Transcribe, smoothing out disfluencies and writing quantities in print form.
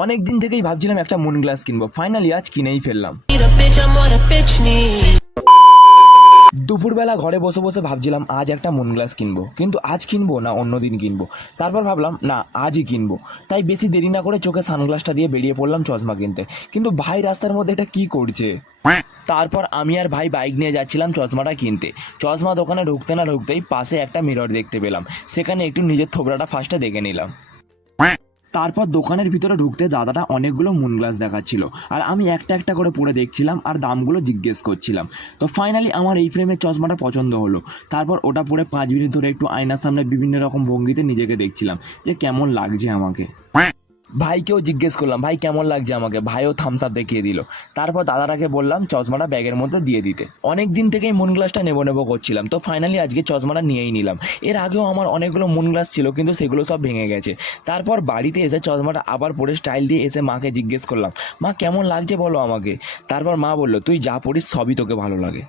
অনেক দিন থেকেই ভাবছিলাম একটা মুন গ্লাস কিনবো, ফাইনালি আজ কিনেই ফেললাম। দুপুরবেলা ঘরে বসে বসে ভাবছিলাম আজ একটা মুন গ্লাস কিনবো, কিন্তু আজ কিনবো না অন্য দিন কিনবো। তারপর ভাবলাম না, আজই কিনবো। তাই বেশি দেরি না করে চোখে সানগ্লাসটা দিয়ে বেরিয়ে পড়লাম চশমা কিনতে। কিন্তু ভাই রাস্তার মধ্যে এটা কি করছে। তারপর আমি আর ভাই বাইক নিয়ে যাচ্ছিলাম চশমাটা কিনতে। চশমা দোকানে ঢুকতে না ঢুকতেই পাশে একটা মিরর দেখতে পেলাম, সেখানে একটু নিজের থোবড়াটা ফার্স্টে দেখে নিলাম। তারপর দোকানের ভিতরে ঢুকতে দাদাটা অনেকগুলো মুন গ্লাস দেখাচ্ছিল, আর আমি একটা একটা করে পরে দেখছিলাম আর দামগুলো জিজ্ঞেস করছিলাম। তো ফাইনালি আমার এই ফ্রেমের চশমাটা পছন্দ হলো। তারপর ওটা পরে 5 মিনিট ধরে একটু আয়নার সামনে বিভিন্ন রকম ভঙ্গিতে নিজেকে দেখছিলাম যে কেমন লাগছে আমাকে। ভাইকেও জিজ্ঞেস করলাম ভাই কেমন লাগছে আমাকে, ভাইও থামস আপ দেখিয়ে দিল। তারপর দাদাটাকে বললাম চশমাটা ব্যাগের মধ্যে দিয়ে দিতে। অনেক দিন থেকেই মুন গ্লাসটা নেবো করছিলাম, তো ফাইনালি আজকে চশমাটা নিয়েই নিলাম। এর আগেও আমার অনেকগুলো মুন গ্লাস ছিল, কিন্তু সেগুলো সব ভেঙে গেছে। তারপর বাড়িতে এসে চশমাটা আবার পরে স্টাইল দিয়ে এসে মাকে জিজ্ঞেস করলাম মা কেমন লাগছে বলো আমাকে। তারপর মা বললো তুই যা পড়িস সবই তোকে ভালো লাগে।